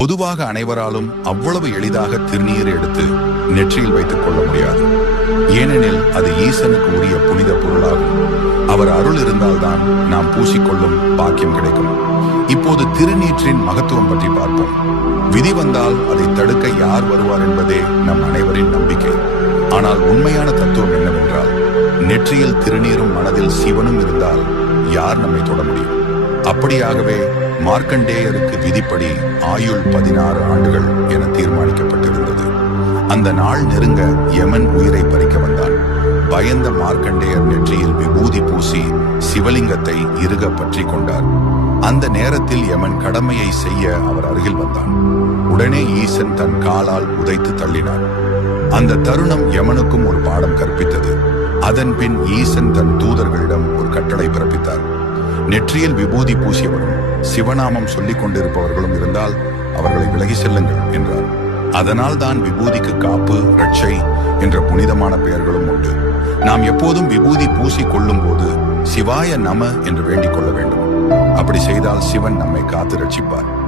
பொதுவாக அனைவராலும் அவ்வளவு எளிதாக திருநீர் எடுத்து நெற்றியில் வைத்துக் கொள்ள முடியாது. ஏனெனில் அது ஈசனுக்கு உரிய புனித பொருளாகும். அவர் அருள் இருந்தால்தான் நாம் பூசிக்கொள்ளும் பாக்கியம் கிடைக்கும். இப்போது திருநீற்றின் மகத்துவம் பற்றி பார்ப்போம். விதி வந்தால் அதை தடுக்க யார் வருவார் என்பதே நம் அனைவரின் நம்பிக்கை. ஆனால் உண்மையான தத்துவம் என்னவென்றால் நெற்றியில் திருநீரும் மனதில் சிவனும் இருந்தால் யார் நம்மை தொட முடியும்? அப்படியாகவே மார்க்கண்டேயருக்கு விதிப்படி ஆயுள் பதினாறு ஆண்டுகள் என தீர்மானிக்கப்பட்டிருந்தது. அந்த நாள் நெருங்க யமன் உயிரை பறிக்க வந்தான். பயந்த மார்க்கண்டேயர் நெற்றியில் விபூதி பூசி சிவலிங்கத்தை இறுக பற்றி கொண்டார். அந்த நேரத்தில் யமன் கடமையை செய்ய அவர் அருகில் வந்தான். உடனே ஈசன் தன் காலால் உதைத்து தள்ளினார் அந்த தருணம் யமனுக்கும் ஒரு பாடம் கற்பித்தது. அதன் பின் ஈசன் தன் தூதர்களிடம் ஒரு கட்டளை பிறப்பித்தார். நெற்றியில் விபூதி பூசியவரும் சிவநாமம் சொல்லிக் கொண்டிருப்பவர்களும் இருந்தால் அவர்களை விலகி செல்லுங்கள் என்றார். அதனால் தான் விபூதிக்கு காப்பு ரட்சை என்ற புனிதமான பெயர்களும் உண்டு. நாம் எப்போதும் விபூதி பூசிக் கொள்ளும் போது சிவாய நம என்று வேண்டிக் கொள்ள வேண்டும். அப்படி செய்தால் சிவன் நம்மை காத்து ரட்சிப்பார்